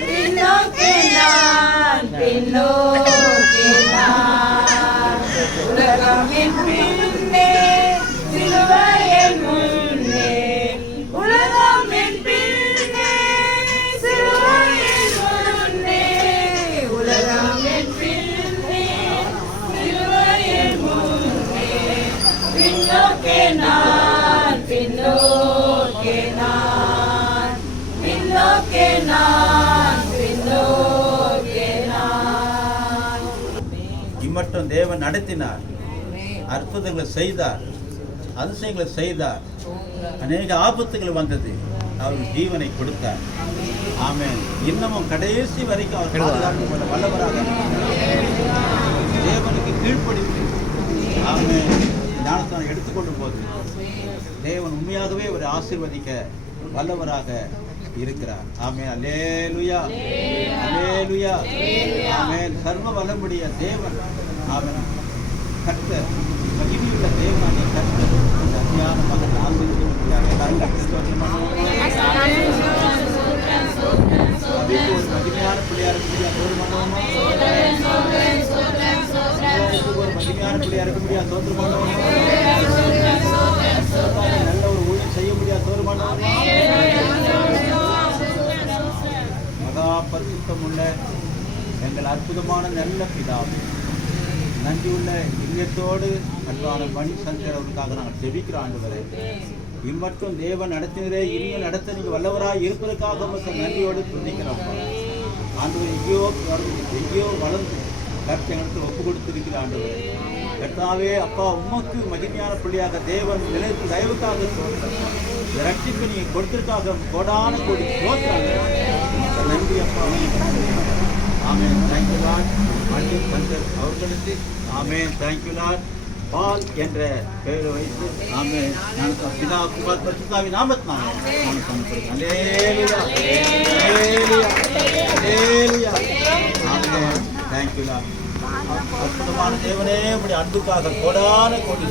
பின்னோக்கே நான் பின்னோக்கே நான் உலகமின் பின்னே சிலுவையின் முன்னே உலகமின் பின்னே சிலுவையின் முன்னே உலகமின் பின்னே சிலுவையின் முன்னே பின்னோக்கே நான் பின்னோக்கே நான் பின்னோக்கே நான் பின்னோக்கே நான். இம்மட்டும் தேவன் நடத்தினார், அற்புதங்களை செய்தார், அதிசயங்களை செய்தார், அநேக ஆபத்துகள் வந்தது, அவர் ஜீவனை கொடுத்தார். ஆமென். இன்னமும் கடைசி வரைக்கும் அவர் பாதுகாப்பு வல்லவராக தேவனுக்கு கீழ்ப்படிந்து ஆமென் ஞானஸ்தானம் எடுத்துக்கொள்ளும் போது தேவன் உண்மையாகவே ஒரு ஆசீர்வதிக்க வல்லவராக இருக்கிறார். ஆமென். அல்லேலூயா அல்லேலூயா ஆமென். சர்வ வல்லமுடைய தேவன் ஆமென். கர்த்தர் மகிமையுள்ள தேவனாகிய கர்த்தர் இந்த அருமையான மகன் ஆசீர்வதிக்கிறார். எல்லாரும் கர்த்தருக்கு ஸ்தோத்திரம் பண்ணுவோம். அதுக்கு ஒரு மகிமையான பிள்ளையா இருக்க தோறு பண்ணுவோமா? ஒரு மகிமையான பிள்ளையா இருக்க முடியாது தோற்று பண்ணுவோம். நல்ல ஒரு ஊழியம் செய்ய முடியாது தோறு பண்ணுவோம். மகா பரிசுத்தம் உள்ள எங்கள் அற்புதமான நல்ல பிதாவே, நன்றியுள்ள இதயத்தோடு அன்பான மணி சங்கர் அவருக்காக நாங்கள் ஜெபிக்கிறோம். ஆண்டவரே, இம்மட்டும் தேவன் நடத்தினரே இனியும் நடத்த நீங்கள் வல்லவராய் இருப்பதற்காக மக்கள் நன்றியோடு துணிக்கிறோம். ஆண்டவர் எங்கேயோ வளர்ந்து கர்த்தங்களுக்கு ஒப்பு கொடுத்திருக்கிற ஆண்டவரே, கர்த்தாவே அப்பா உமக்கு மகிமையான பிள்ளையாக தேவன் நிலைத்து தயவுக்காக ரட்சிப்பு நீங்கள் கொடுத்திருக்காக கோடான கோடி நன்றி அப்பா. Amen. Thank you Lord. Mani Shankar அவர்களுக்கு ஆமென். Thank you Lord. பால் என்ற பெயரை வைத்து ஆமென் பிதா குமார் பரிசுத்தாவின் நாமத்தினாலே அல்லேலூயா அல்லேலூயா அல்லேலூயா ஆமென். Thank you Lord. அற்புதமான தேவனே உம்முடைய அன்புக்காக கோடான கோடி